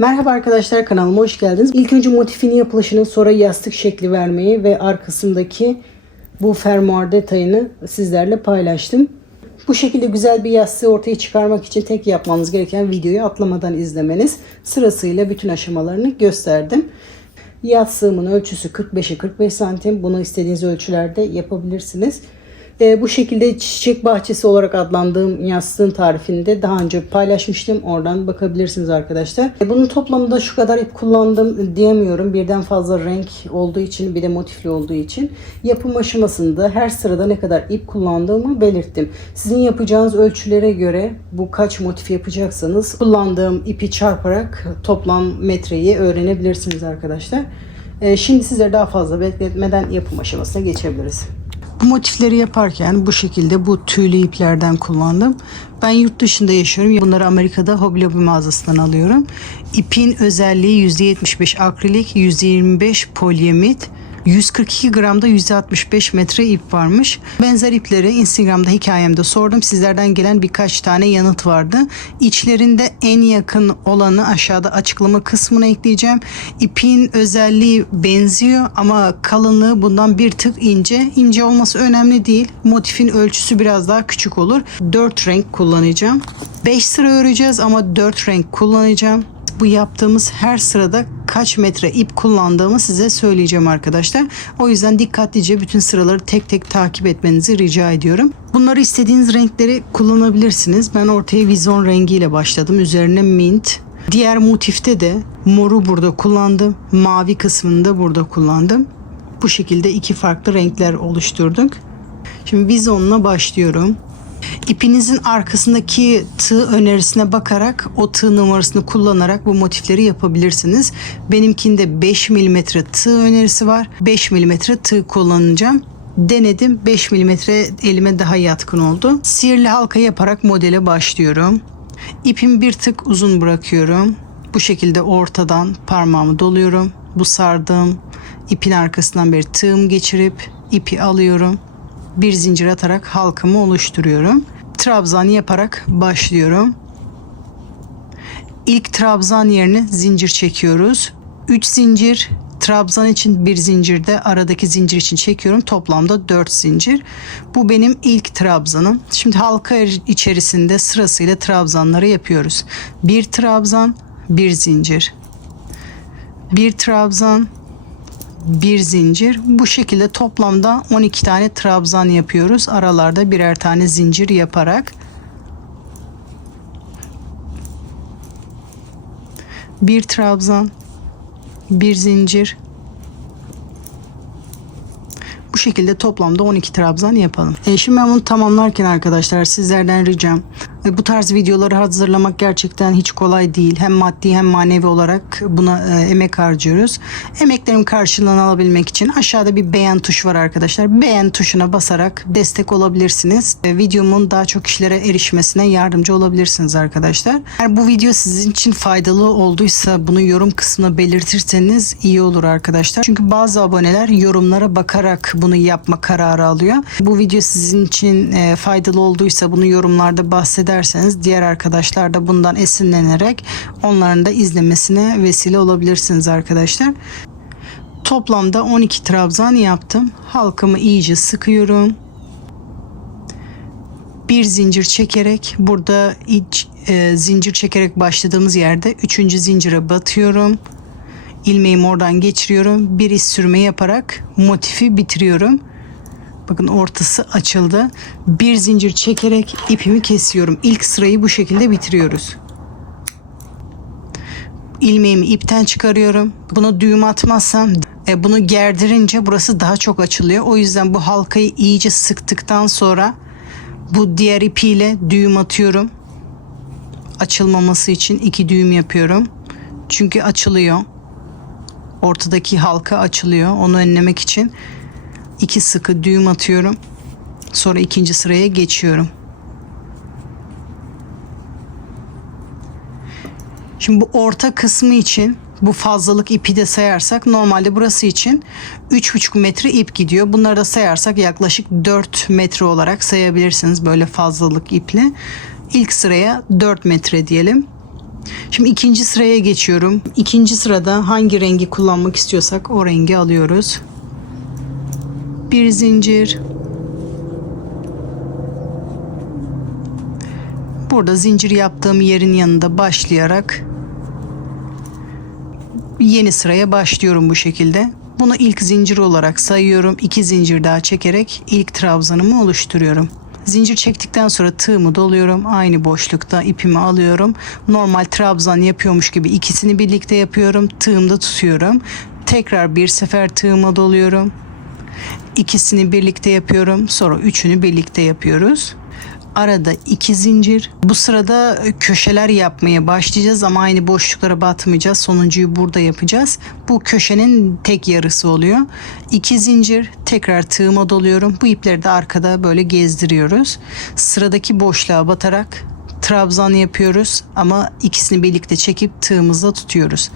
Merhaba arkadaşlar, kanalıma hoş geldiniz. İlk önce motifini yapılışını, sonra yastık şekli vermeyi ve arkasındaki bu fermuar detayını sizlerle paylaştım. Bu şekilde güzel bir yastığı ortaya çıkarmak için tek yapmanız gereken videoyu atlamadan izlemeniz. Sırasıyla bütün aşamalarını gösterdim. Yastığımın ölçüsü 45'e 45 santim. Bunu istediğiniz ölçülerde yapabilirsiniz. Bu şekilde çiçek bahçesi olarak adlandığım yastığın tarifini de daha önce paylaşmıştım. Oradan bakabilirsiniz arkadaşlar. Bunun toplamında şu kadar ip kullandım diyemiyorum. Birden fazla renk olduğu için, bir de motifli olduğu için. Yapım aşamasında her sırada ne kadar ip kullandığımı belirttim. Sizin yapacağınız ölçülere göre bu kaç motif yapacaksanız kullandığım ipi çarparak toplam metreyi öğrenebilirsiniz arkadaşlar. Şimdi sizleri daha fazla bekletmeden yapım aşamasına geçebiliriz. Bu motifleri yaparken bu şekilde bu tüylü iplerden kullandım. Ben yurt dışında yaşıyorum. Bunları Amerika'da Hobby Lobby mağazasından alıyorum. İpin özelliği %75 akrilik, %25 polyamit. 142 gramda 165 metre ip varmış. Benzer ipleri Instagram'da hikayemde sordum. Sizlerden gelen birkaç tane yanıt vardı. İçlerinde en yakın olanı aşağıda açıklama kısmına ekleyeceğim. İpin özelliği benziyor ama kalınlığı bundan bir tık ince. İnce olması önemli değil. Motifin ölçüsü biraz daha küçük olur. 4 renk kullanacağım. 5 sıra öreceğiz ama 4 renk kullanacağım. Bu yaptığımız her sırada kaç metre ip kullandığımı size söyleyeceğim arkadaşlar. O yüzden dikkatlice bütün sıraları tek tek takip etmenizi rica ediyorum. Bunları istediğiniz renkleri kullanabilirsiniz. Ben ortaya vizon rengiyle başladım. Üzerine mint. Diğer motifte de moru burada kullandım. Mavi kısmını da burada kullandım. Bu şekilde iki farklı renkler oluşturduk. Şimdi vizonla başlıyorum. İpinizin arkasındaki tığ önerisine bakarak o tığ numarasını kullanarak bu motifleri yapabilirsiniz. Benimkinde 5 mm tığ önerisi var. 5 mm tığ kullanacağım. Denedim. 5 mm elime daha yatkın oldu. Sihirli halka yaparak modele başlıyorum. İpimi bir tık uzun bırakıyorum. Bu şekilde ortadan parmağımı doluyorum. Bu sardığım ipin arkasından bir tığım geçirip ipi alıyorum. Bir zincir atarak halkamı oluşturuyorum. Trabzan yaparak başlıyorum. İlk trabzan yerine zincir çekiyoruz. 3 zincir trabzan için, bir zincir de aradaki zincir için çekiyorum. Toplamda 4 zincir. Bu benim ilk trabzanım. Şimdi halka içerisinde sırasıyla trabzanları yapıyoruz. Bir trabzan, bir zincir. Bir trabzan, bir zincir. Bu şekilde toplamda 12 tane trabzan yapıyoruz. Aralarda birer tane zincir yaparak. Bir trabzan, bir zincir. Bu şekilde toplamda 12 trabzan yapalım. Şimdi ben bunu tamamlarken arkadaşlar sizlerden ricam, bu tarz videoları hazırlamak gerçekten hiç kolay değil. Hem maddi hem manevi olarak buna emek harcıyoruz. Emeklerim karşılığını alabilmek için aşağıda bir beğen tuşu var arkadaşlar. Beğen tuşuna basarak destek olabilirsiniz. Videomun daha çok kişilere erişmesine yardımcı olabilirsiniz arkadaşlar. Eğer bu video sizin için faydalı olduysa bunu yorum kısmına belirtirseniz iyi olur arkadaşlar. Çünkü bazı aboneler yorumlara bakarak bunu yapma kararı alıyor. Bu video sizin için faydalı olduysa bunu yorumlarda bahsederseniz diğer arkadaşlar da bundan esinlenerek onların da izlemesine vesile olabilirsiniz arkadaşlar. Toplamda 12 trabzan yaptım. Halkamı iyice sıkıyorum. Bir zincir çekerek burada zincir çekerek başladığımız yerde 3. zincire batıyorum. İlmeğimi oradan geçiriyorum. Bir iz sürme yaparak motifi bitiriyorum. Bakın ortası açıldı. Bir zincir çekerek ipimi kesiyorum. İlk sırayı bu şekilde bitiriyoruz. İlmeğimi ipten çıkarıyorum. Bunu düğüm atmazsam bunu gerdirince burası daha çok açılıyor. O yüzden bu halkayı iyice sıktıktan sonra bu diğer ipiyle düğüm atıyorum. Açılmaması için 2 düğüm yapıyorum. Çünkü açılıyor. Ortadaki halka açılıyor. Onu önlemek için 2 sıkı düğüm atıyorum. Sonra ikinci sıraya geçiyorum. Şimdi bu orta kısmı için bu fazlalık ipi de sayarsak normalde burası için 3,5 metre ip gidiyor. Bunları da sayarsak yaklaşık 4 metre olarak sayabilirsiniz böyle fazlalık iple. İlk sıraya 4 metre diyelim. Şimdi ikinci sıraya geçiyorum. İkinci sırada hangi rengi kullanmak istiyorsak o rengi alıyoruz. Bir zincir. Burada zincir yaptığım yerin yanında başlayarak yeni sıraya başlıyorum bu şekilde. Bunu ilk zincir olarak sayıyorum. 2 zincir daha çekerek ilk trabzanımı oluşturuyorum. Zincir çektikten sonra tığımı doluyorum. Aynı boşlukta ipimi alıyorum. Normal trabzan yapıyormuş gibi ikisini birlikte yapıyorum. Tığımda tutuyorum. Tekrar bir sefer tığıma doluyorum. İkisini birlikte yapıyorum. Sonra üçünü birlikte yapıyoruz. Arada 2 zincir. Bu sırada köşeler yapmaya başlayacağız ama aynı boşluklara batmayacağız. Sonuncuyu burada yapacağız. Bu köşenin tek yarısı oluyor. 2 zincir. Tekrar tığıma doluyorum. Bu ipleri de arkada böyle gezdiriyoruz. Sıradaki boşluğa batarak trabzan yapıyoruz ama ikisini birlikte çekip tığımızla tutuyoruz.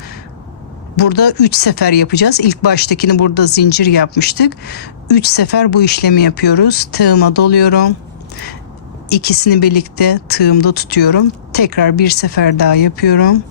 Burada 3 sefer yapacağız. İlk baştakini burada zincir yapmıştık. 3 sefer bu işlemi yapıyoruz. Tığıma doluyorum. İkisini birlikte tığımda tutuyorum. Tekrar bir sefer daha yapıyorum.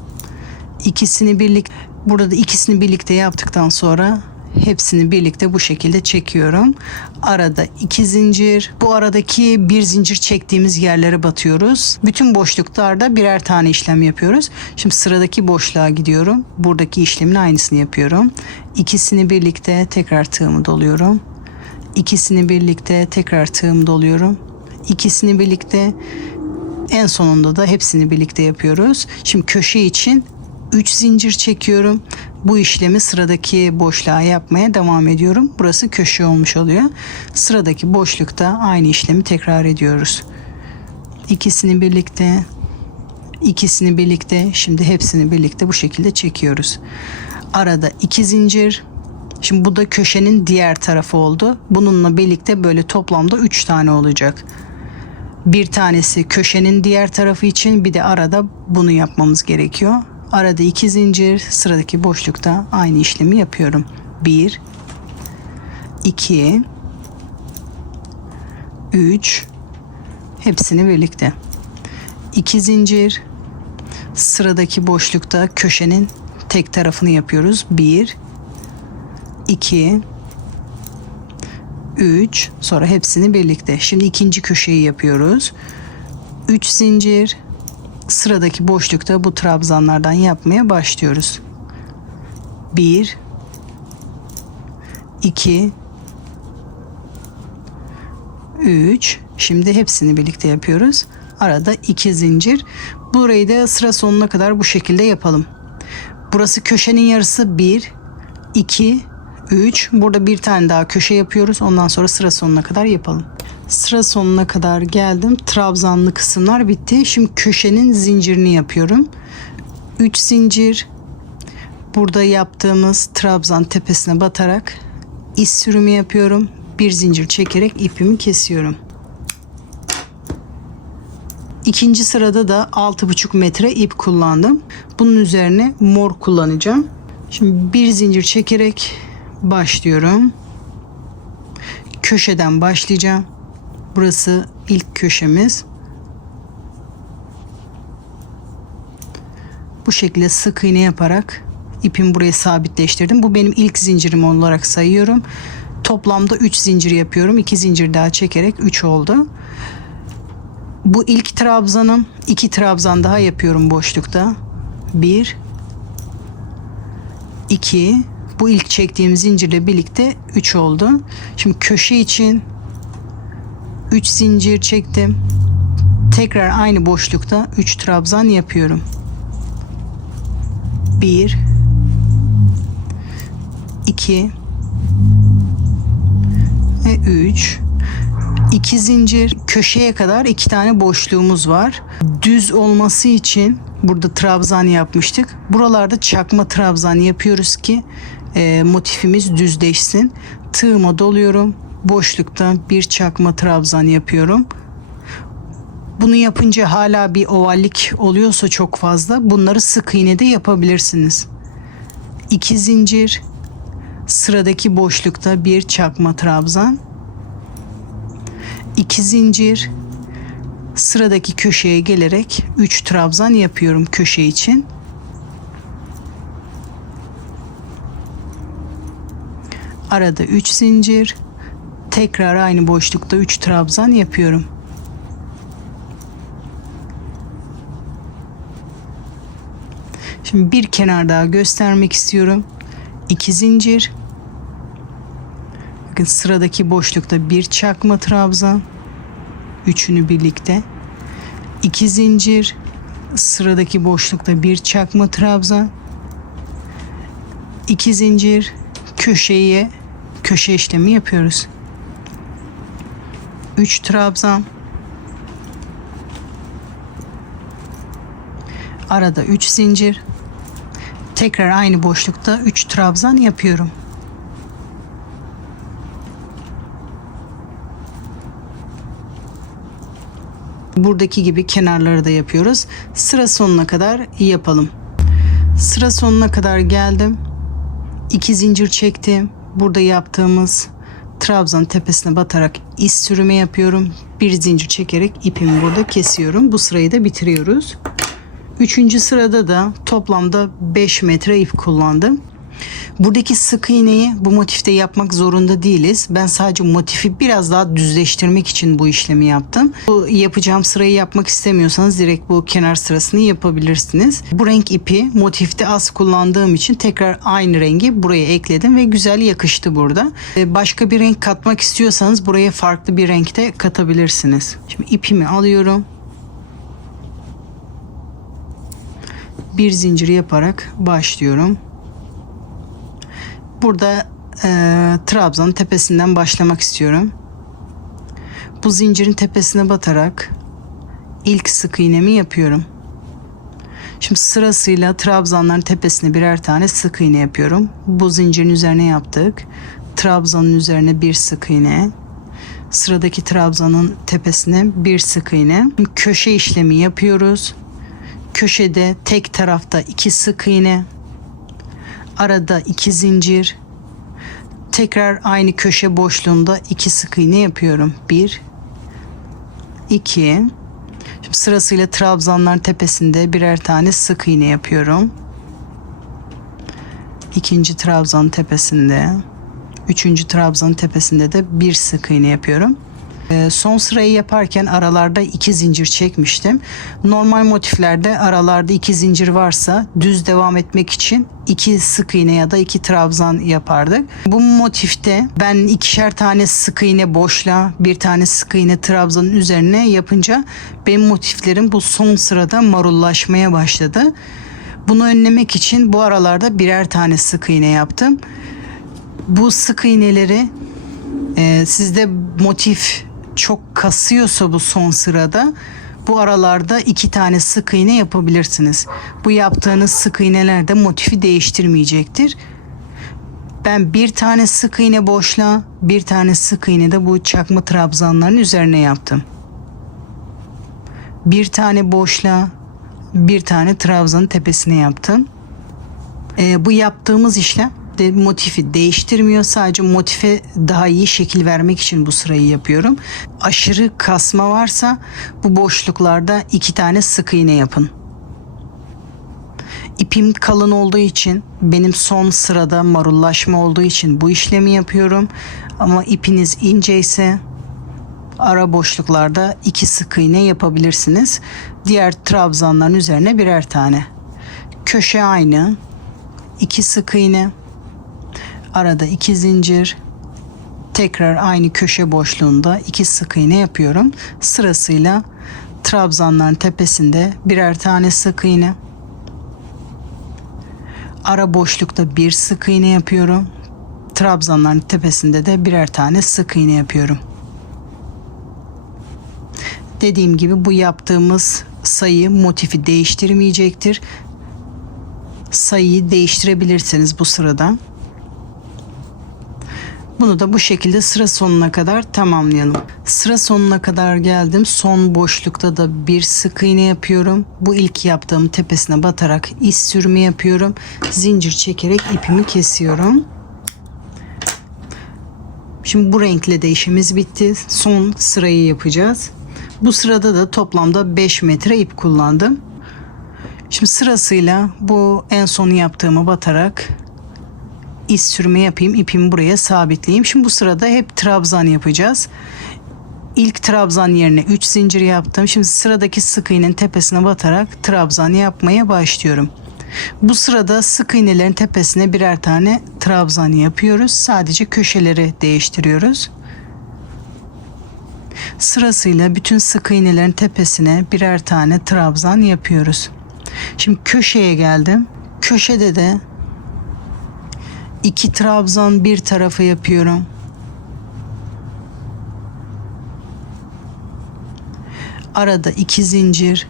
Burada ikisini birlikte yaptıktan sonra hepsini birlikte bu şekilde çekiyorum. Arada 2 zincir. Bu aradaki bir zincir çektiğimiz yerlere batıyoruz. Bütün boşluklarda birer tane işlem yapıyoruz. Şimdi sıradaki boşluğa gidiyorum. Buradaki işlemin aynısını yapıyorum. İkisini birlikte tekrar tığımı doluyorum. İkisini birlikte tekrar tığımı doluyorum. İkisini birlikte, en sonunda da hepsini birlikte yapıyoruz. Şimdi köşe için 3 zincir çekiyorum. Bu işlemi sıradaki boşluğa yapmaya devam ediyorum. Burası köşe olmuş oluyor. Sıradaki boşlukta aynı işlemi tekrar ediyoruz. İkisini birlikte, ikisini birlikte, şimdi hepsini birlikte bu şekilde çekiyoruz. Arada 2 zincir. Şimdi bu da köşenin diğer tarafı oldu. Bununla birlikte böyle toplamda 3 tane olacak. Bir tanesi köşenin diğer tarafı için, bir de arada bunu yapmamız gerekiyor. Arada 2 zincir, sıradaki boşlukta aynı işlemi yapıyorum. 1 2 3 hepsini birlikte. 2 zincir, sıradaki boşlukta köşenin tek tarafını yapıyoruz. 1 2 3, sonra hepsini birlikte. Şimdi ikinci köşeyi yapıyoruz. 3 zincir, sıradaki boşlukta bu trabzanlardan yapmaya başlıyoruz. 1 2 3, şimdi hepsini birlikte yapıyoruz. Arada 2 zincir. Burayı da sıra sonuna kadar bu şekilde yapalım. Burası köşenin yarısı. 1 2 3. Burada bir tane daha köşe yapıyoruz. Ondan sonra sıra sonuna kadar yapalım. Sıra sonuna kadar geldim. Trabzanlı kısımlar bitti. Şimdi köşenin zincirini yapıyorum. 3 zincir. Burada yaptığımız trabzan tepesine batarak iz sürümü yapıyorum. Bir zincir çekerek ipimi kesiyorum. İkinci sırada da 6,5 metre ip kullandım. Bunun üzerine mor kullanacağım. Şimdi bir zincir çekerek başlıyorum. Köşeden başlayacağım. Burası ilk köşemiz. Bu şekilde sık iğne yaparak ipimi buraya sabitleştirdim. Bu benim ilk zincirim olarak sayıyorum. Toplamda 3 zincir yapıyorum. 2 zincir daha çekerek 3 oldu. Bu ilk trabzanım. 2 trabzan daha yapıyorum boşlukta. 1 2, bu ilk çektiğim zincirle birlikte 3 oldu. Şimdi köşe için 3 zincir çektim. Tekrar aynı boşlukta 3 trabzan yapıyorum. 1 2 ve 3. 2 zincir, köşeye kadar 2 tane boşluğumuz var. Düz olması için burada trabzan yapmıştık. Buralarda çakma trabzan yapıyoruz ki motifimiz düzleşsin. Tığıma doluyorum. Boşlukta bir çakma trabzan yapıyorum. Bunu yapınca hala bir ovallik oluyorsa çok fazla, bunları sık iğne de yapabilirsiniz. 2 zincir, sıradaki boşlukta bir çakma trabzan. 2 zincir, sıradaki köşeye gelerek 3 trabzan yapıyorum köşe için. Arada 3 zincir, tekrar aynı boşlukta 3 trabzan yapıyorum. Şimdi bir kenar daha göstermek istiyorum. 2 zincir. Bakın sıradaki boşlukta bir çakma trabzan. Üçünü birlikte. 2 zincir. Sıradaki boşlukta bir çakma trabzan. 2 zincir. Köşe işlemi yapıyoruz. 3 trabzan. Arada 3 zincir. Tekrar aynı boşlukta 3 trabzan yapıyorum. Buradaki gibi kenarları da yapıyoruz. Sıra sonuna kadar yapalım. Sıra sonuna kadar geldim. 2 zincir çektim. Burada yaptığımız trabzanın tepesine batarak iz sürümü yapıyorum. Bir zincir çekerek ipimi burada kesiyorum. Bu sırayı da bitiriyoruz. 3. sırada da toplamda 5 metre ip kullandım. Buradaki sık iğneyi bu motifte yapmak zorunda değiliz. Ben sadece motifi biraz daha düzleştirmek için bu işlemi yaptım. Bu yapacağım sırayı yapmak istemiyorsanız direkt bu kenar sırasını yapabilirsiniz. Bu renk ipi motifte az kullandığım için tekrar aynı rengi buraya ekledim ve güzel yakıştı burada. Başka bir renk katmak istiyorsanız buraya farklı bir renkte katabilirsiniz. Şimdi ipimi alıyorum. Bir zincir yaparak başlıyorum. Burada trabzanın tepesinden başlamak istiyorum. Bu zincirin tepesine batarak ilk sık iğnemi yapıyorum. Şimdi sırasıyla trabzanların tepesine birer tane sık iğne yapıyorum. Bu zincirin üzerine yaptık. Trabzanın üzerine bir sık iğne. Sıradaki trabzanın tepesine bir sık iğne. Köşe işlemi yapıyoruz. Köşede tek tarafta 2 sık iğne. Arada 2 zincir. Tekrar aynı köşe boşluğunda 2 sık iğne yapıyorum. 1 2. Şimdi sırasıyla trabzanların tepesinde birer tane sık iğne yapıyorum. İkinci trabzanın tepesinde, üçüncü trabzanın tepesinde de bir sık iğne yapıyorum. Son sırayı yaparken aralarda 2 zincir çekmiştim. Normal motiflerde aralarda 2 zincir varsa düz devam etmek için 2 sık iğne ya da 2 trabzan yapardık. Bu motifte ben 2'şer tane sık iğne boşla, bir tane sık iğne trabzanın üzerine yapınca benim motiflerim bu son sırada marullaşmaya başladı. Bunu önlemek için bu aralarda birer tane sık iğne yaptım. Bu sık iğneleri sizde motif çok kasıyorsa bu son sırada bu aralarda 2 tane sık iğne yapabilirsiniz. Bu yaptığınız sık iğneler de motifi değiştirmeyecektir. Ben bir tane sık iğne boşla, bir tane sık iğne de bu çakma trabzanların üzerine yaptım. Bir tane boşla, bir tane trabzanın tepesine yaptım. Bu yaptığımız işlem motifi değiştirmiyor. Sadece motife daha iyi şekil vermek için bu sırayı yapıyorum. Aşırı kasma varsa bu boşluklarda 2 tane sık iğne yapın. İpim kalın olduğu için, benim son sırada marullaşma olduğu için bu işlemi yapıyorum. Ama ipiniz ince ise ara boşluklarda 2 sık iğne yapabilirsiniz. Diğer trabzanların üzerine birer tane. Köşe aynı. 2 sık iğne. Arada 2 zincir. Tekrar aynı köşe boşluğunda 2 sık iğne yapıyorum. Sırasıyla trabzanların tepesinde birer tane sık iğne. Ara boşlukta bir sık iğne yapıyorum. Trabzanların tepesinde de birer tane sık iğne yapıyorum. Dediğim gibi bu yaptığımız sayı motifi değiştirmeyecektir. Sayıyı değiştirebilirsiniz bu sırada. Bunu da bu şekilde sıra sonuna kadar tamamlayalım. Sıra sonuna kadar geldim. Son boşlukta da bir sık iğne yapıyorum. Bu ilk yaptığım tepesine batarak iz sürümü yapıyorum. Zincir çekerek ipimi kesiyorum. Şimdi bu renkle de işimiz bitti. Son sırayı yapacağız. Bu sırada da toplamda 5 metre ip kullandım. Şimdi sırasıyla bu en son yaptığımı batarak iz sürme yapayım. İpimi buraya sabitleyeyim. Şimdi bu sırada hep trabzan yapacağız. İlk trabzan yerine 3 zincir yaptım. Şimdi sıradaki sık iğnenin tepesine batarak trabzan yapmaya başlıyorum. Bu sırada sık iğnelerin tepesine birer tane trabzan yapıyoruz. Sadece köşeleri değiştiriyoruz. Sırasıyla bütün sık iğnelerin tepesine birer tane trabzan yapıyoruz. Şimdi köşeye geldim. Köşede de 2 trabzan bir tarafa yapıyorum. Arada 2 zincir.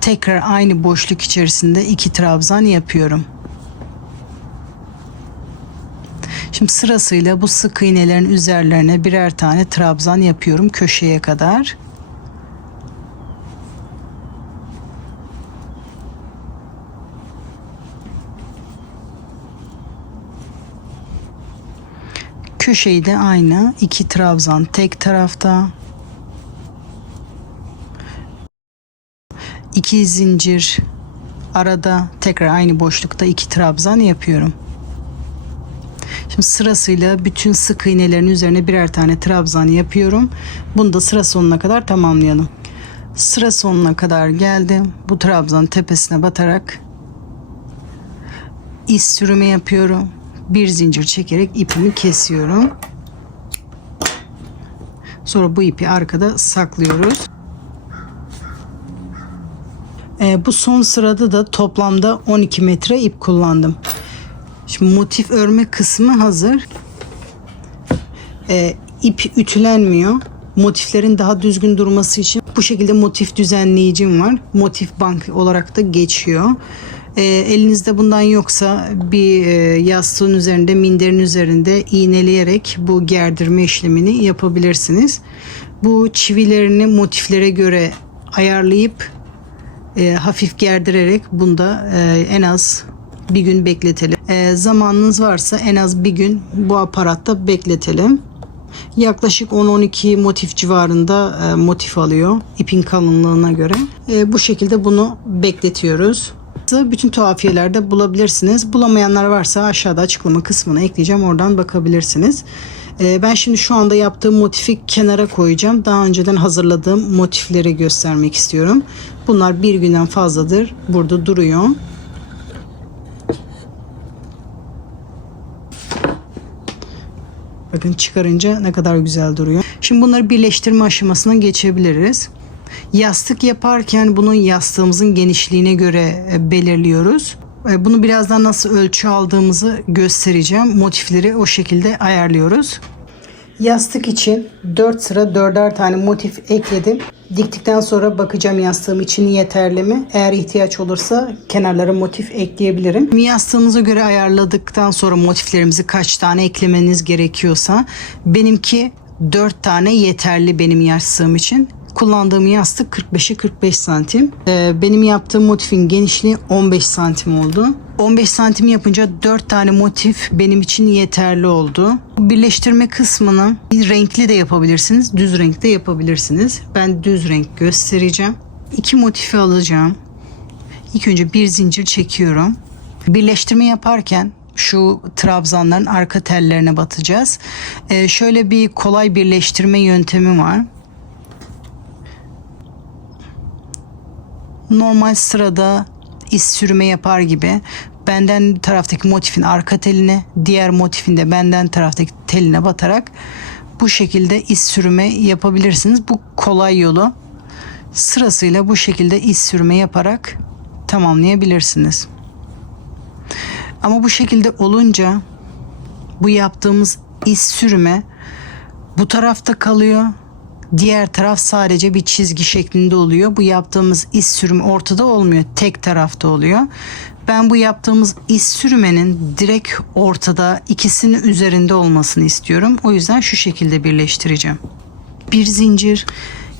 Tekrar aynı boşluk içerisinde 2 trabzan yapıyorum. Şimdi sırasıyla bu sık iğnelerin üzerlerine birer tane trabzan yapıyorum köşeye kadar. Köşeyi de aynı 2 trabzan tek tarafta. 2 zincir arada tekrar aynı boşlukta 2 trabzan yapıyorum. Şimdi sırasıyla bütün sık iğnelerin üzerine birer tane trabzan yapıyorum. Bunu da sıra sonuna kadar tamamlayalım. Sıra sonuna kadar geldim. Bu trabzanın tepesine batarak iz sürümü yapıyorum. Bir zincir çekerek ipimi kesiyorum. Sonra bu ipi arkada saklıyoruz. Bu son sırada da toplamda 12 metre ip kullandım. Şimdi motif örme kısmı hazır. İp ütülenmiyor. Motiflerin daha düzgün durması için bu şekilde motif düzenleyicim var. Motif bank olarak da geçiyor. Elinizde bundan yoksa bir yastığın üzerinde, minderin üzerinde iğneleyerek bu gerdirme işlemini yapabilirsiniz. Bu çivilerini motiflere göre ayarlayıp hafif gerdirerek bunda en az bir gün bekletelim. Zamanınız varsa en az bir gün bu aparatta bekletelim. Yaklaşık 10-12 motif civarında motif alıyor ipin kalınlığına göre. Bu şekilde bunu bekletiyoruz. Bütün tuhafiyelerde bulabilirsiniz. Bulamayanlar varsa aşağıda açıklama kısmına ekleyeceğim. Oradan bakabilirsiniz. Ben şimdi şu anda yaptığım motifi kenara koyacağım. Daha önceden hazırladığım motifleri göstermek istiyorum. Bunlar bir günden fazladır burada duruyor. Bakın çıkarınca ne kadar güzel duruyor. Şimdi bunları birleştirme aşamasına geçebiliriz. Yastık yaparken bunun yastığımızın genişliğine göre belirliyoruz. Bunu birazdan nasıl ölçü aldığımızı göstereceğim. Motifleri o şekilde ayarlıyoruz. Yastık için 4 sıra 4'er tane motif ekledim. Diktikten sonra bakacağım yastığım için yeterli mi? Eğer ihtiyaç olursa kenarlara motif ekleyebilirim. Yastığınıza göre ayarladıktan sonra motiflerimizi kaç tane eklemeniz gerekiyorsa benimki 4 tane yeterli benim yastığım için. Kullandığım yastık 45'e 45 santim. Benim yaptığım motifin genişliği 15 santim oldu. 15 santim yapınca 4 tane motif benim için yeterli oldu. Birleştirme kısmını renkli de yapabilirsiniz, düz renk de yapabilirsiniz. Ben düz renk göstereceğim. 2 motifi alacağım. İlk önce bir zincir çekiyorum. Birleştirme yaparken şu trabzanların arka tellerine batacağız. Şöyle bir kolay birleştirme yöntemi var. Normal sırada iz sürme yapar gibi benden taraftaki motifin arka teline, diğer motifin de benden taraftaki teline batarak bu şekilde iz sürme yapabilirsiniz. Bu kolay yolu. Sırasıyla bu şekilde iz sürme yaparak tamamlayabilirsiniz. Ama bu şekilde olunca bu yaptığımız iz sürme bu tarafta kalıyor. Diğer taraf sadece bir çizgi şeklinde oluyor. Bu yaptığımız iz sürümü ortada olmuyor. Tek tarafta oluyor. Ben bu yaptığımız iz sürmenin direkt ortada ikisinin üzerinde olmasını istiyorum. O yüzden şu şekilde birleştireceğim. Bir zincir.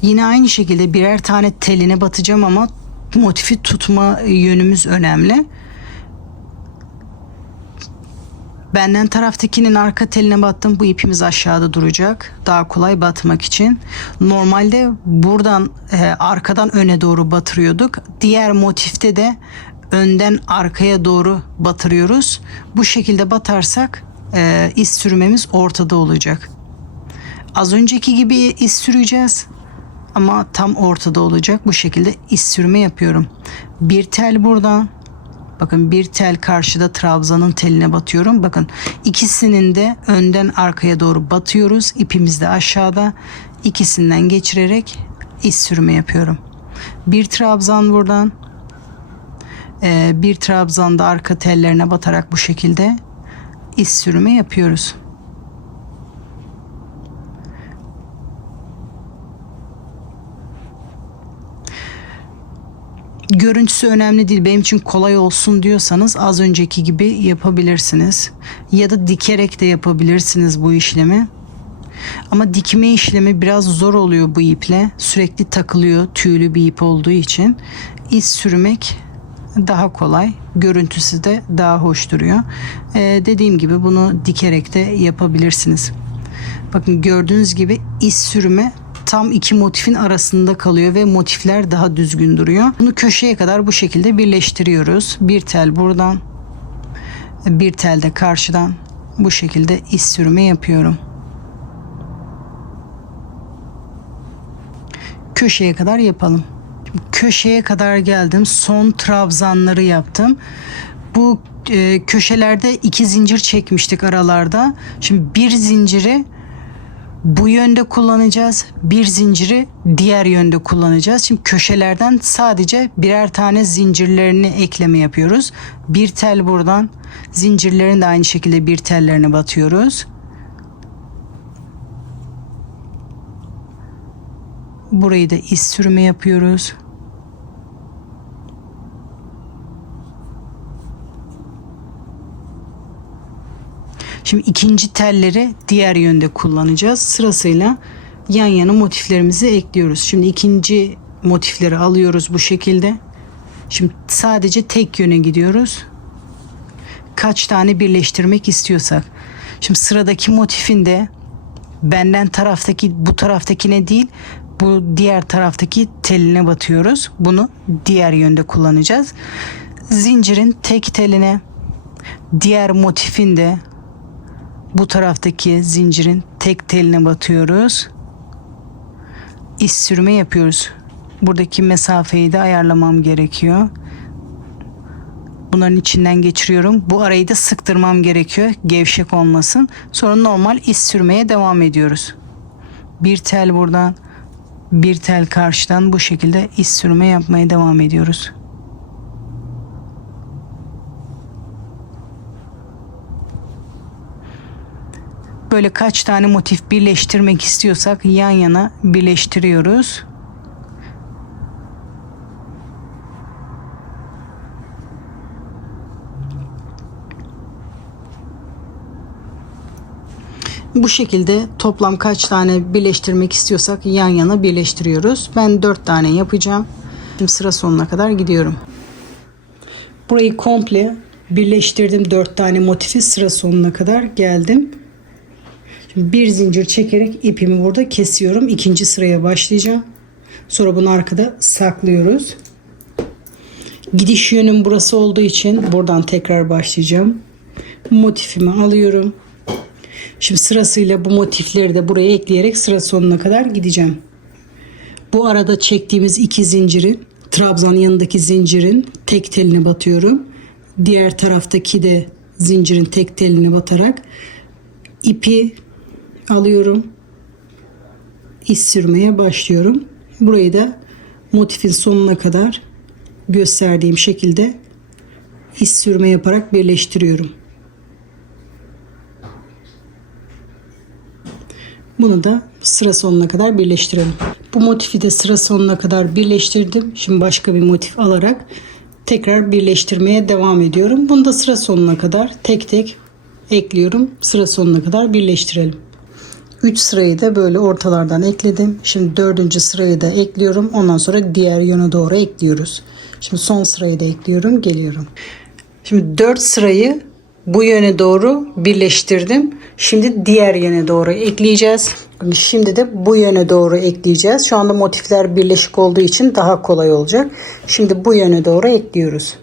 Yine aynı şekilde birer tane teline batacağım ama motifi tutma yönümüz önemli. Benden taraftakinin arka teline battım. Bu ipimiz aşağıda duracak. Daha kolay batmak için. Normalde buradan arkadan öne doğru batırıyorduk. Diğer motifte de önden arkaya doğru batırıyoruz. Bu şekilde batarsak iz sürmemiz ortada olacak. Az önceki gibi iz süreceğiz ama tam ortada olacak. Bu şekilde iz sürme yapıyorum. Bir tel buradan. Bakın bir tel karşıda trabzanın teline batıyorum. Bakın ikisinin de önden arkaya doğru batıyoruz. İpimiz de aşağıda. İkisinden geçirerek iz sürme yapıyorum. Bir trabzan buradan. Bir trabzan da arka tellerine batarak bu şekilde iz sürme yapıyoruz. Görüntüsü önemli değil. Benim için kolay olsun diyorsanız az önceki gibi yapabilirsiniz. Ya da dikerek de yapabilirsiniz bu işlemi. Ama dikme işlemi biraz zor oluyor bu iple. Sürekli takılıyor, tüylü bir ip olduğu için. İz sürmek daha kolay. Görüntüsü de daha hoş duruyor. Dediğim gibi bunu dikerek de yapabilirsiniz. Bakın gördüğünüz gibi iz sürme tam iki motifin arasında kalıyor ve motifler daha düzgün duruyor. Bunu köşeye kadar bu şekilde birleştiriyoruz. Bir tel buradan, bir tel de karşıdan bu şekilde iz sürme yapıyorum. Köşeye kadar yapalım. Köşeye kadar geldim. Son trabzanları yaptım. Bu köşelerde 2 zincir çekmiştik aralarda. Şimdi bir zinciri bu yönde kullanacağız. Bir zinciri diğer yönde kullanacağız. Şimdi köşelerden sadece birer tane zincirlerini ekleme yapıyoruz. Bir tel buradan. Zincirlerin de aynı şekilde bir tellerine batıyoruz. Burayı da iz sürme yapıyoruz. Şimdi ikinci telleri diğer yönde kullanacağız. Sırasıyla yan yana motiflerimizi ekliyoruz. Şimdi ikinci motifleri alıyoruz bu şekilde. Şimdi sadece tek yöne gidiyoruz. Kaç tane birleştirmek istiyorsak. Şimdi sıradaki motifin de benden taraftaki bu taraftakine değil, bu diğer taraftaki teline batıyoruz. Bunu diğer yönde kullanacağız. Zincirin tek teline, diğer motifin de bu taraftaki zincirin tek teline batıyoruz. İz sürme yapıyoruz. Buradaki mesafeyi de ayarlamam gerekiyor. Bunların içinden geçiriyorum. Bu arayı da sıktırmam gerekiyor. Gevşek olmasın. Sonra normal iz sürmeye devam ediyoruz. Bir tel buradan, bir tel karşıdan bu şekilde iz sürme yapmaya devam ediyoruz. Böyle kaç tane motif birleştirmek istiyorsak yan yana birleştiriyoruz. Bu şekilde toplam kaç tane birleştirmek istiyorsak yan yana birleştiriyoruz. Ben 4 tane yapacağım. Şimdi sıra sonuna kadar gidiyorum. Burayı komple birleştirdim. 4 tane motifi sıra sonuna kadar geldim. Şimdi bir zincir çekerek ipimi burada kesiyorum. İkinci sıraya başlayacağım. Sonra bunu arkada saklıyoruz. Gidiş yönüm burası olduğu için buradan tekrar başlayacağım. Motifimi alıyorum. Şimdi sırasıyla bu motifleri de buraya ekleyerek sıra sonuna kadar gideceğim. Bu arada çektiğimiz 2 zincirin, trabzanın yanındaki zincirin tek teline batıyorum. Diğer taraftaki de zincirin tek teline batarak ipi alıyorum. İz sürmeye başlıyorum. Burayı da motifin sonuna kadar gösterdiğim şekilde iz sürme yaparak birleştiriyorum. Bunu da sıra sonuna kadar birleştirelim. Bu motifi de sıra sonuna kadar birleştirdim. Şimdi başka bir motif alarak tekrar birleştirmeye devam ediyorum. Bunu da sıra sonuna kadar tek tek ekliyorum. Sıra sonuna kadar birleştirelim. 3 sırayı da böyle ortalardan ekledim. Şimdi 4. sırayı da ekliyorum. Ondan sonra diğer yöne doğru ekliyoruz. Şimdi son sırayı da ekliyorum. Geliyorum. Şimdi 4 sırayı bu yöne doğru birleştirdim. Şimdi diğer yöne doğru ekleyeceğiz. Şimdi de bu yöne doğru ekleyeceğiz. Şu anda motifler birleşik olduğu için daha kolay olacak. Şimdi bu yöne doğru ekliyoruz.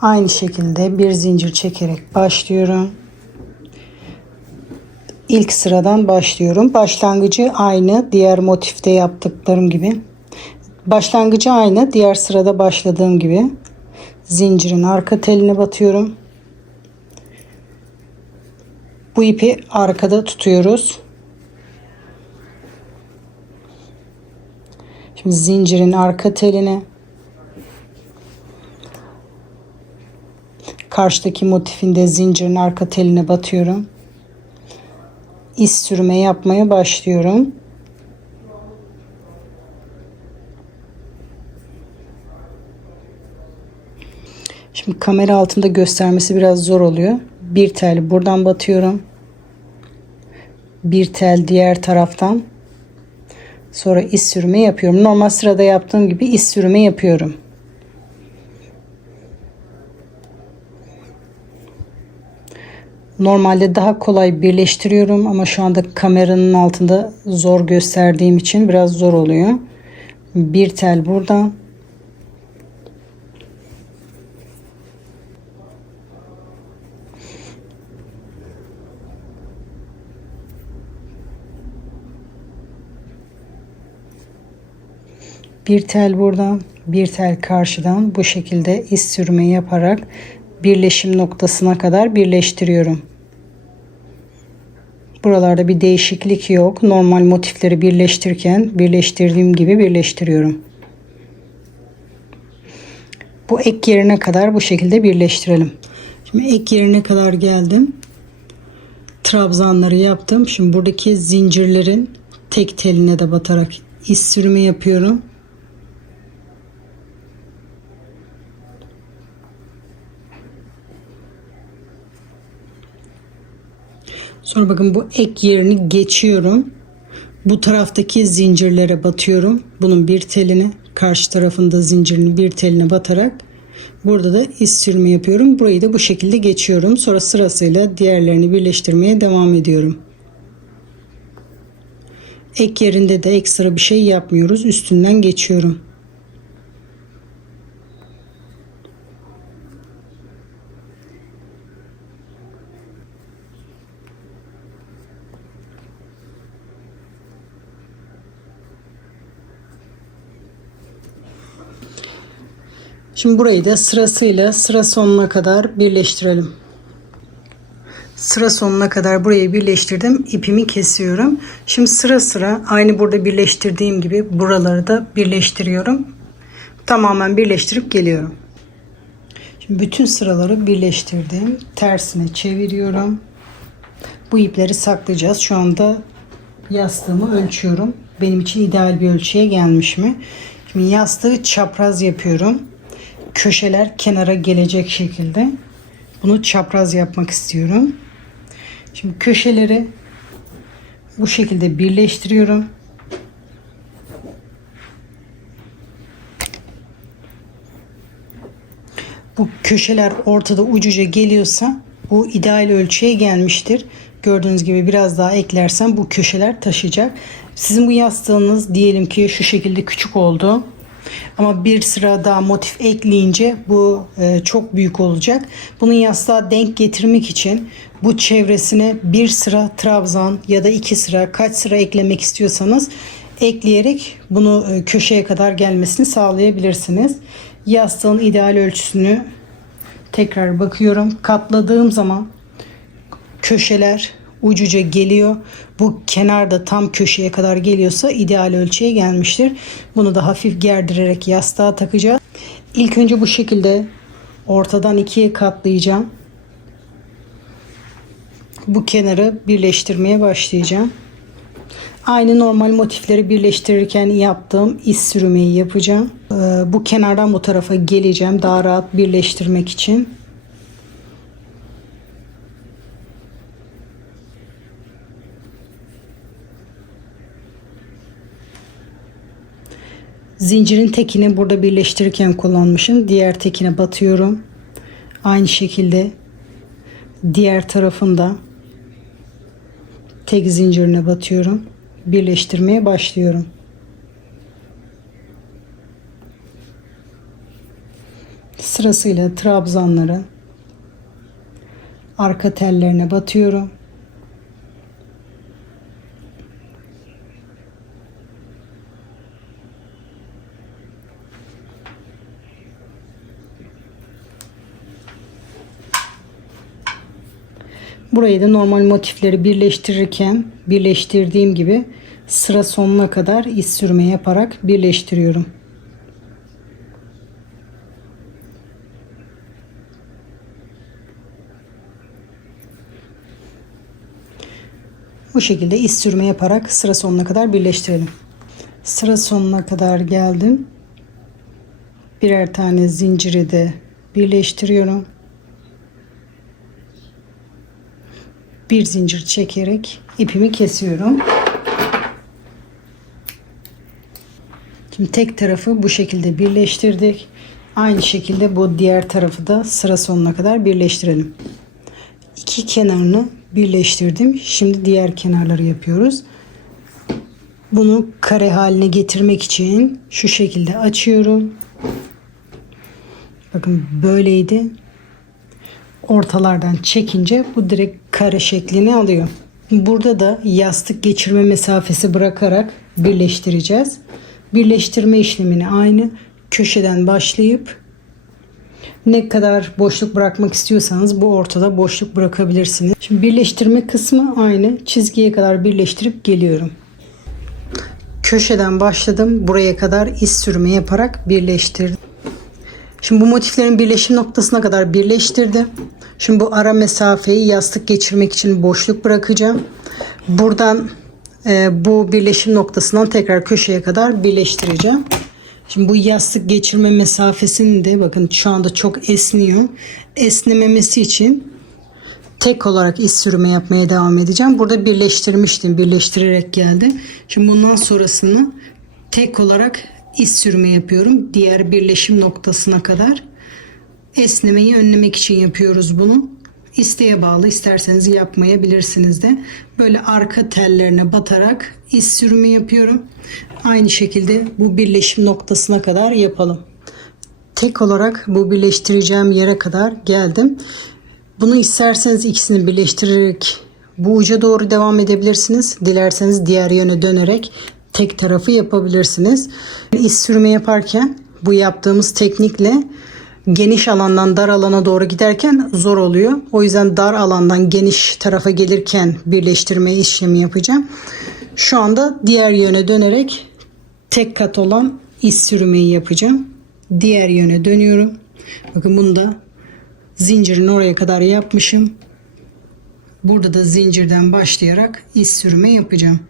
Aynı şekilde bir zincir çekerek başlıyorum. İlk sıradan başlıyorum. Başlangıcı aynı diğer motifte yaptıklarım gibi. Başlangıcı aynı diğer sırada başladığım gibi. Zincirin arka teline batıyorum. Bu ipi arkada tutuyoruz. Şimdi zincirin arka teline, karşıdaki motifin de zincirin arka teline batıyorum. İz sürme yapmaya başlıyorum. Şimdi kamera altında göstermesi biraz zor oluyor. Bir tel buradan batıyorum. Bir tel diğer taraftan. Sonra iz sürme yapıyorum. Normal sırada yaptığım gibi iz sürme yapıyorum. Normalde daha kolay birleştiriyorum ama şu anda kameranın altında zor gösterdiğim için biraz zor oluyor. Bir tel buradan. Bir tel buradan, bir tel karşıdan bu şekilde iz sürme yaparak birleşim noktasına kadar birleştiriyorum. Buralarda bir değişiklik yok. Normal motifleri birleştirirken birleştirdiğim gibi birleştiriyorum. Bu ek yerine kadar bu şekilde birleştirelim. Şimdi ek yerine kadar geldim. Trabzanları yaptım. Şimdi buradaki zincirlerin tek teline de batarak iz sürümü yapıyorum. Sonra bakın bu ek yerini geçiyorum. Bu taraftaki zincirlere batıyorum. Bunun bir telini, karşı tarafında zincirin bir teline batarak burada da iz sürümü yapıyorum. Burayı da bu şekilde geçiyorum. Sonra sırasıyla diğerlerini birleştirmeye devam ediyorum. Ek yerinde de ekstra bir şey yapmıyoruz. Üstünden geçiyorum. Şimdi burayı da sırasıyla sıra sonuna kadar birleştirelim. Sıra sonuna kadar burayı birleştirdim. İpimi kesiyorum. Şimdi sıra sıra aynı burada birleştirdiğim gibi buraları da birleştiriyorum. Tamamen birleştirip geliyorum. Şimdi bütün sıraları birleştirdim. Tersine çeviriyorum. Bu ipleri saklayacağız. Şu anda yastığımı ölçüyorum. Benim için ideal bir ölçüye gelmiş mi? Şimdi yastığı çapraz yapıyorum. Köşeler kenara gelecek şekilde. Bunu çapraz yapmak istiyorum. Şimdi köşeleri bu şekilde birleştiriyorum. Bu köşeler ortada ucuca geliyorsa bu ideal ölçüye gelmiştir. Gördüğünüz gibi biraz daha eklersem bu köşeler taşıyacak. Sizin bu yastığınız diyelim ki şu şekilde küçük oldu. Ama bir sıra daha motif ekleyince bu çok büyük olacak. Bunun yastığa denk getirmek için bu çevresine bir sıra trabzan ya da iki sıra kaç sıra eklemek istiyorsanız ekleyerek bunu köşeye kadar gelmesini sağlayabilirsiniz. Yastığın ideal ölçüsünü tekrar bakıyorum. Katladığım zaman köşeler ucuca geliyor. Bu kenarda tam köşeye kadar geliyorsa ideal ölçüye gelmiştir. Bunu da hafif gerdirerek yastığa takacağız. İlk önce bu şekilde ortadan ikiye katlayacağım. Bu kenarı birleştirmeye başlayacağım. Aynı normal motifleri birleştirirken yaptığım iz sürmeyi yapacağım. Bu kenardan bu tarafa geleceğim daha rahat birleştirmek için. Zincirin tekini burada birleştirirken kullanmışım. Diğer tekine batıyorum. Aynı şekilde Diğer tarafında tek zincirine batıyorum. Birleştirmeye başlıyorum. Sırasıyla trabzanların arka tellerine batıyorum. Burayı da normal motifleri birleştirirken birleştirdiğim gibi sıra sonuna kadar iz sürme yaparak birleştiriyorum. Bu şekilde iz sürme yaparak sıra sonuna kadar birleştirelim. Sıra sonuna kadar geldim. Birer tane zinciri de birleştiriyorum. Bir zincir çekerek ipimi kesiyorum. Şimdi tek tarafı bu şekilde birleştirdik. Aynı şekilde bu diğer tarafı da sıra sonuna kadar birleştirelim. İki kenarını birleştirdim. Şimdi diğer kenarları yapıyoruz. Bunu kare haline getirmek için şu şekilde açıyorum. Bakın böyleydi. Ortalardan çekince bu direkt kare şeklini alıyor. Burada da yastık geçirme mesafesi bırakarak birleştireceğiz. Birleştirme işlemini aynı köşeden başlayıp ne kadar boşluk bırakmak istiyorsanız bu ortada boşluk bırakabilirsiniz. Şimdi birleştirme kısmı aynı. Çizgiye kadar birleştirip geliyorum. Köşeden başladım. Buraya kadar iz sürme yaparak birleştirdim. Şimdi bu motiflerin birleşim noktasına kadar birleştirdim. Şimdi bu ara mesafeyi yastık geçirmek için boşluk bırakacağım. Buradan bu birleşim noktasından tekrar köşeye kadar birleştireceğim. Şimdi bu yastık geçirme mesafesini de bakın şu anda çok esniyor. Esnememesi için tek olarak iz sürme yapmaya devam edeceğim. Burada birleştirmiştim. Birleştirerek geldi. Şimdi bundan sonrasını tek olarak iz sürme yapıyorum. Diğer birleşim noktasına kadar. Esnemeyi önlemek için yapıyoruz bunu. İsteğe bağlı, isterseniz yapmayabilirsiniz de. Böyle arka tellerine batarak iz sürümü yapıyorum. Aynı şekilde bu birleşim noktasına kadar yapalım. Tek olarak bu birleştireceğim yere kadar geldim. Bunu isterseniz ikisini birleştirerek bu uca doğru devam edebilirsiniz. Dilerseniz diğer yöne dönerek tek tarafı yapabilirsiniz. İz sürme yaparken bu yaptığımız teknikle geniş alandan dar alana doğru giderken zor oluyor. O yüzden dar alandan geniş tarafa gelirken birleştirme işlemi yapacağım. Şu anda diğer yöne dönerek tek kat olan iz sürmeyi yapacağım. Diğer yöne dönüyorum. Bakın bunu da zincirin oraya kadar yapmışım. Burada da zincirden başlayarak iz sürme yapacağım.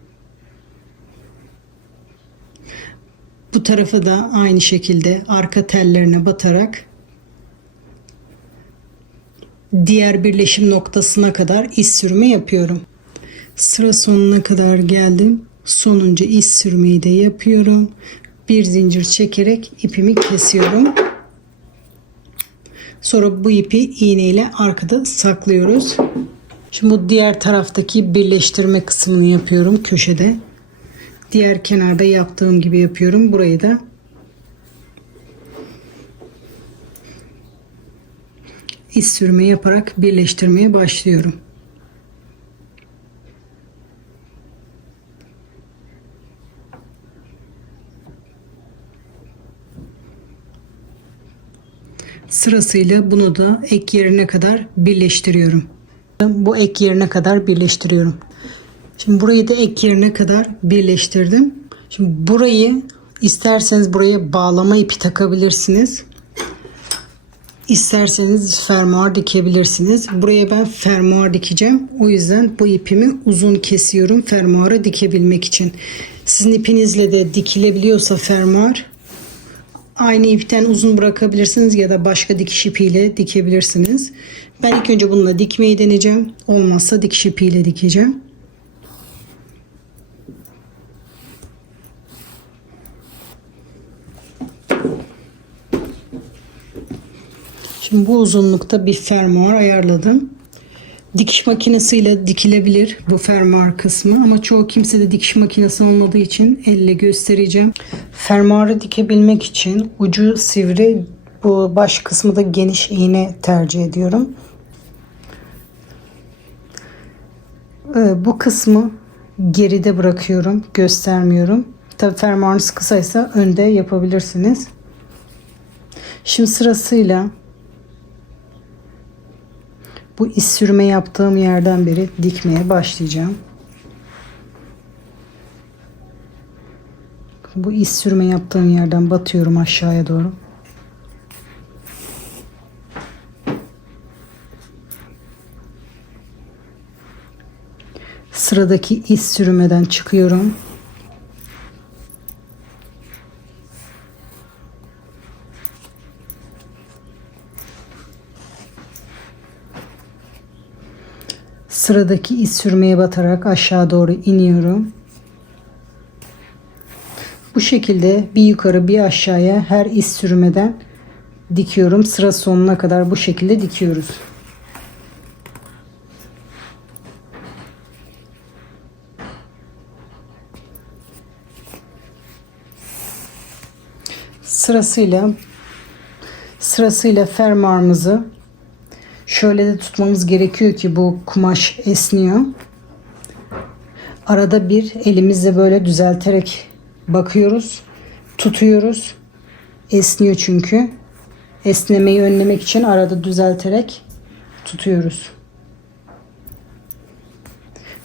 Bu tarafı da aynı şekilde arka tellerine batarak diğer birleşim noktasına kadar iz sürme yapıyorum. Sıra sonuna kadar geldim. Sonuncu iz sürmeyi de yapıyorum. Bir zincir çekerek ipimi kesiyorum. Sonra bu ipi iğneyle arkada saklıyoruz. Şimdi bu diğer taraftaki birleştirme kısmını yapıyorum köşede. Diğer kenarda yaptığım gibi yapıyorum. Burayı da iz sürme yaparak birleştirmeye başlıyorum. Sırasıyla bunu da ek yerine kadar birleştiriyorum. Bu ek yerine kadar birleştiriyorum. Şimdi burayı da ek yerine kadar birleştirdim. Şimdi burayı isterseniz buraya bağlama ipi takabilirsiniz. İsterseniz fermuar dikebilirsiniz. Buraya ben fermuar dikeceğim. O yüzden bu ipimi uzun kesiyorum fermuarı dikebilmek için. Sizin ipinizle de dikilebiliyorsa fermuar aynı ipten uzun bırakabilirsiniz ya da başka dikiş ipiyle dikebilirsiniz. Ben ilk önce bununla dikmeyi deneyeceğim. Olmazsa dikiş ipiyle dikeceğim. Şimdi bu uzunlukta bir fermuar ayarladım. Dikiş makinesiyle dikilebilir bu fermuar kısmı ama çoğu kimsede dikiş makinesi olmadığı için elle göstereceğim. Fermuarı dikebilmek için ucu sivri, bu baş kısmı da geniş iğne tercih ediyorum. Bu kısmı geride bırakıyorum, göstermiyorum. Tabii fermuarınız kısaysa önde yapabilirsiniz. Şimdi sırasıyla bu iz sürme yaptığım yerden beri dikmeye başlayacağım. Bu iz sürme yaptığım yerden batıyorum aşağıya doğru. Sıradaki iz sürmeden çıkıyorum. Sıradaki iz sürmeye batarak aşağı doğru iniyorum. Bu şekilde bir yukarı bir aşağıya her iz sürmeden dikiyorum. Sıra sonuna kadar bu şekilde dikiyoruz. Sırasıyla fermuarımızı şöyle de tutmamız gerekiyor ki bu kumaş esniyor. Arada bir elimizle böyle düzelterek bakıyoruz, tutuyoruz. Esniyor çünkü. Esnemeyi önlemek için arada düzelterek tutuyoruz.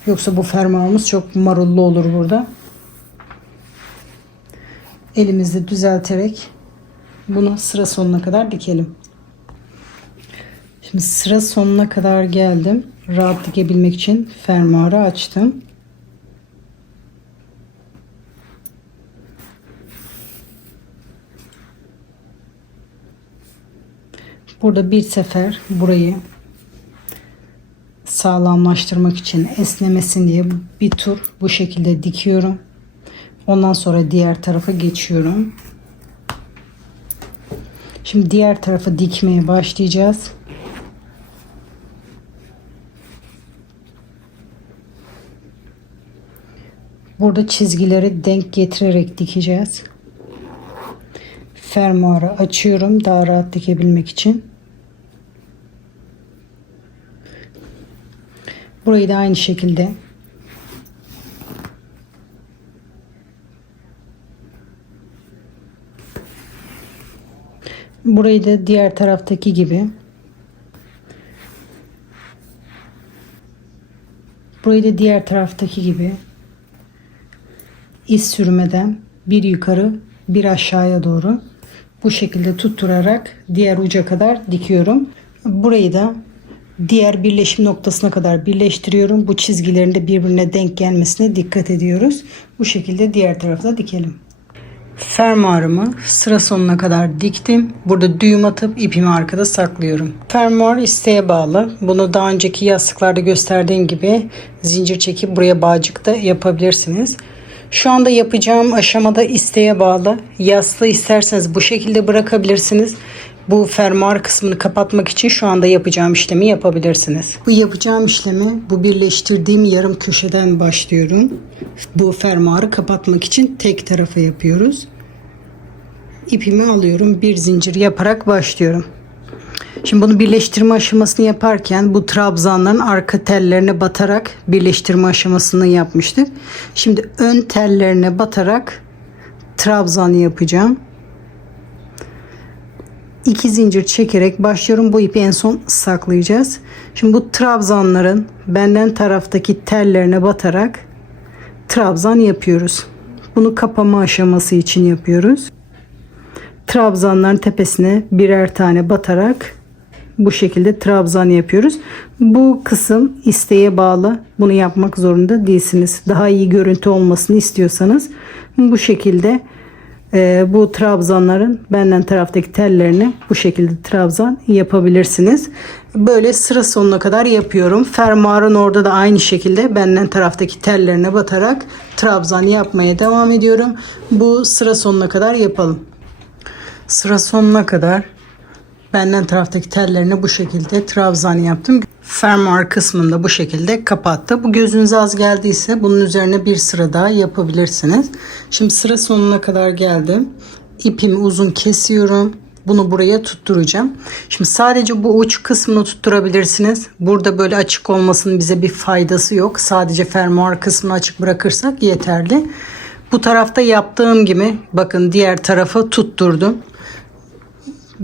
Yoksa bu fermuarımız çok marullu olur burada. Elimizle düzelterek bunu sıra sonuna kadar dikelim. Şimdi sıra sonuna kadar geldim. Rahat dikebilmek için fermuarı açtım. Burada bir sefer burayı sağlamlaştırmak için, esnemesin diye bir tur bu şekilde dikiyorum. Ondan sonra diğer tarafa geçiyorum. Şimdi diğer tarafa dikmeye başlayacağız. Burada çizgileri denk getirerek dikeceğiz. Fermuarı açıyorum daha rahat dikebilmek için. Burayı da aynı şekilde burayı da diğer taraftaki gibi iz sürmeden bir yukarı bir aşağıya doğru bu şekilde tutturarak diğer uca kadar dikiyorum. Burayı da diğer birleşim noktasına kadar birleştiriyorum. Bu çizgilerin de birbirine denk gelmesine dikkat ediyoruz. Bu şekilde diğer tarafta dikelim. Fermuarımı sıra sonuna kadar diktim. Burada düğüm atıp ipimi arkada saklıyorum. Fermuar isteğe bağlı. Bunu daha önceki yastıklarda gösterdiğim gibi zincir çekip buraya bağcık da yapabilirsiniz. Şu anda yapacağım aşamada isteğe bağlı. Yastığı isterseniz bu şekilde bırakabilirsiniz. Bu fermuar kısmını kapatmak için şu anda yapacağım işlemi yapabilirsiniz. Bu yapacağım işlemi bu birleştirdiğim yarım köşeden başlıyorum. Bu fermuarı kapatmak için tek tarafa yapıyoruz. İpimi alıyorum. Bir zincir yaparak başlıyorum. Şimdi bunu birleştirme aşamasını yaparken bu trabzanların arka tellerine batarak birleştirme aşamasını yapmıştık. Şimdi ön tellerine batarak trabzan yapacağım. 2 zincir çekerek başlıyorum. Bu ipi en son saklayacağız. Şimdi bu trabzanların benden taraftaki tellerine batarak trabzan yapıyoruz. Bunu kapama aşaması için yapıyoruz. Trabzanların tepesine birer tane batarak bu şekilde trabzan yapıyoruz. Bu kısım isteğe bağlı. Bunu yapmak zorunda değilsiniz. Daha iyi görüntü olmasını istiyorsanız bu şekilde bu trabzanların benden taraftaki tellerini bu şekilde trabzan yapabilirsiniz. Böyle sıra sonuna kadar yapıyorum. Fermuarın orada da aynı şekilde benden taraftaki tellerine batarak trabzan yapmaya devam ediyorum. Bu sıra sonuna kadar yapalım. Sıra sonuna kadar Benden taraftaki tellerini bu şekilde trabzan yaptım. Fermuar kısmında bu şekilde kapattı. Bu gözünüze az geldiyse bunun üzerine bir sıra daha yapabilirsiniz. Şimdi sıra sonuna kadar geldim. İpimi uzun kesiyorum. Bunu buraya tutturacağım. Şimdi sadece bu uç kısmını tutturabilirsiniz. Burada böyle açık olmasının bize bir faydası yok. Sadece fermuar kısmını açık bırakırsak yeterli. Bu tarafta yaptığım gibi bakın diğer tarafa tutturdum.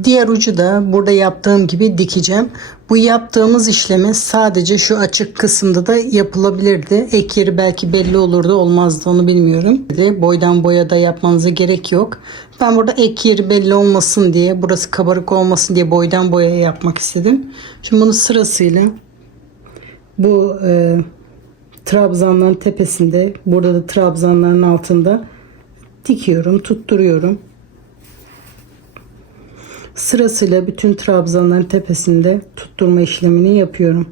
Diğer ucu da burada yaptığım gibi dikeceğim. Bu yaptığımız işlemi sadece şu açık kısımda da yapılabilirdi. Ek yeri belki belli olurdu, olmazdı, onu bilmiyorum. Boydan boya da yapmanıza gerek yok. Ben burada ek yeri belli olmasın diye, burası kabarık olmasın diye boydan boya yapmak istedim. Şimdi bunu sırasıyla bu trabzanların tepesinde, burada da trabzanların altında dikiyorum, tutturuyorum. Sırasıyla bütün trabzanların tepesinde tutturma işlemini yapıyorum.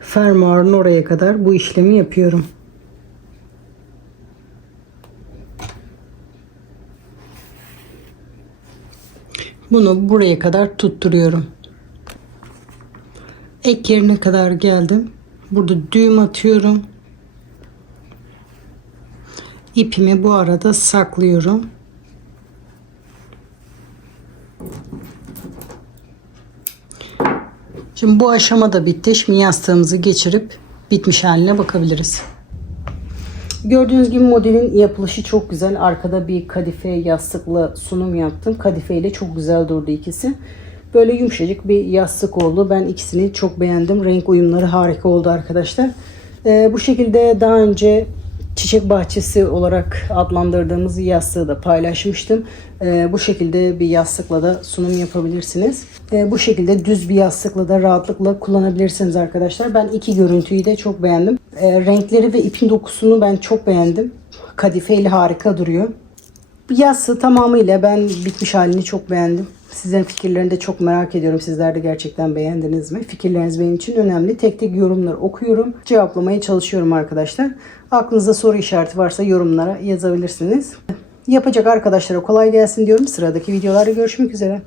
Fermuarın oraya kadar bu işlemi yapıyorum. Bunu buraya kadar tutturuyorum. Ek yerine kadar geldim. Burada düğüm atıyorum. İpimi bu arada saklıyorum. Şimdi bu aşama da bitti. Şimdi yastığımızı geçirip bitmiş haline bakabiliriz. Gördüğünüz gibi modelin yapılışı çok güzel. Arkada bir kadife yastıkla sunum yaptım. Kadife ile çok güzel durdu ikisi. Böyle yumuşacık bir yastık oldu. Ben ikisini çok beğendim. Renk uyumları harika oldu arkadaşlar. Bu şekilde daha önce çiçek bahçesi olarak adlandırdığımız yastığı da paylaşmıştım. Bu şekilde bir yastıkla da sunum yapabilirsiniz. Bu şekilde düz bir yastıkla da rahatlıkla kullanabilirsiniz arkadaşlar. Ben iki görüntüyü de çok beğendim. Renkleri ve ipin dokusunu ben çok beğendim. Kadife ile harika duruyor. Bu yastığı tamamıyla ben bitmiş halini çok beğendim. Sizlerin fikirlerini de çok merak ediyorum. Sizler de gerçekten beğendiniz mi? Fikirleriniz benim için önemli. Tek tek yorumları okuyorum. Cevaplamaya çalışıyorum arkadaşlar. Aklınızda soru işareti varsa yorumlara yazabilirsiniz. Yapacak arkadaşlara kolay gelsin diyorum. Sıradaki videolarda görüşmek üzere.